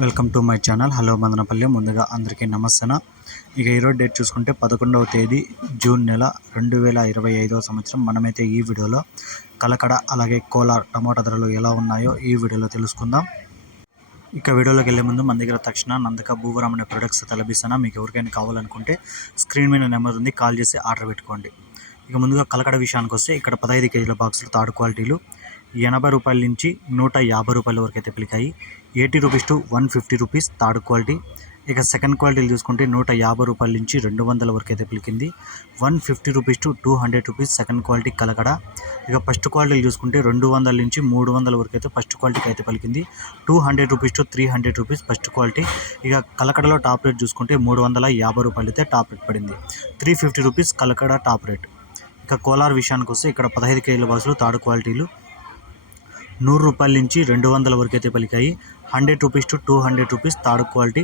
Welcome to my channel. Hello Madanapalle. ముందుగా అందరికీ నమస్తన. ఇక ఈరోజు డేట్ చూసుకుంటే పదకొండవ తేదీ జూన్ నెల రెండు వేల ఇరవై ఐదవ సంవత్సరం. మనమైతే ఈ వీడియోలో కలకడ అలాగే కోలార్ టమోటా ధరలు ఎలా ఉన్నాయో ఈ వీడియోలో తెలుసుకుందాం. ఇక వీడియోలోకి వెళ్ళే ముందు మన దగ్గర తక్షణ నందక భూవరం అనే ప్రొడక్ట్స్ తలపిస్తాను. మీకు ఎవరికైనా కావాలనుకుంటే స్క్రీన్ మీద నెంబర్ ఉంది కాల్ చేసి ఆర్డర్ పెట్టుకోండి. ఇక ముందుగా కలకడ విషయానికి వస్తే ఇక్కడ పదహైదు కేజీల బాక్సులు థర్డ్ క్వాలిటీలు. ఎనభై రూపాయల నుంచి నూట యాభై రూపాయల వరకు అయితే పిలికాయి. Eighty rupees to one fifty rupees third quality. ఇక సెకండ్ క్వాలిటీలు చూసుకుంటే నూట యాభై రూపాయల నుంచి రెండు వందల వరకు అయితే పలికింది. One fifty rupees to two hundred rupees second quality Kalakada. ఇక ఫస్ట్ క్వాలిటీలు చూసుకుంటే రెండు వందల నుంచి మూడు వందల వరకు అయితే ఫస్ట్ క్వాలిటీకి అయితే పలికింది. Two hundred rupees to three hundred rupees first quality. ఇక కలకడలో టాప్ రేట్ చూసుకుంటే మూడు వందల యాభై రూపాయలు అయితే టాప్ రేట్ పడింది. Three fifty rupees Kalakada top rate. ఇక కోలార్ విషయానికి వస్తే ఇక్కడ పదహైదు కేజీల బాక్సులు థర్డ్ క్వాలిటీలు. నూరు రూపాయల నుంచి రెండు వందల వరకు అయితే పలికాయి. Hundred rupees to two hundred rupees third quality.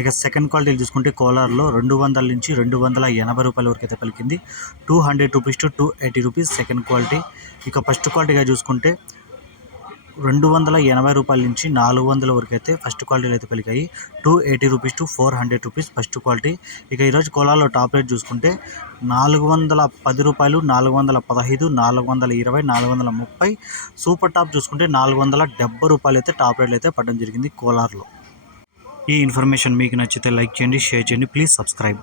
ఇక సెకండ్ క్వాలిటీ చూసుకుంటే కోలార్లో రెండు వందల నుంచి రెండు వందల ఎనభై రూపాయల వరకు అయితే పలికింది. Two hundred rupees to two eighty rupees second quality. ఇక ఫస్ట్ క్వాలిటీగా చూసుకుంటే రెండు వందల ఎనభై రూపాయల నుంచి నాలుగు వందల వరకు అయితే ఫస్ట్ క్వాలిటీలు అయితే కలిగాయి. Two eighty rupees to four hundred rupees first quality. ఇక ఈరోజు కోలాలో టాప్ రేట్ చూసుకుంటే నాలుగు వందల పది రూపాయలు నాలుగు వందల పదహైదు నాలుగు వందల ఇరవై నాలుగు వందల ముప్పై. సూపర్ టాప్ చూసుకుంటే నాలుగు వందల డెబ్బై రూపాయలు అయితే టాప్ రేట్లు అయితే పడడం జరిగింది కోలార్లో. ఈ ఇన్ఫర్మేషన్ మీకు నచ్చితే లైక్ చేయండి షేర్ చేయండి ప్లీజ్ సబ్స్క్రైబ్.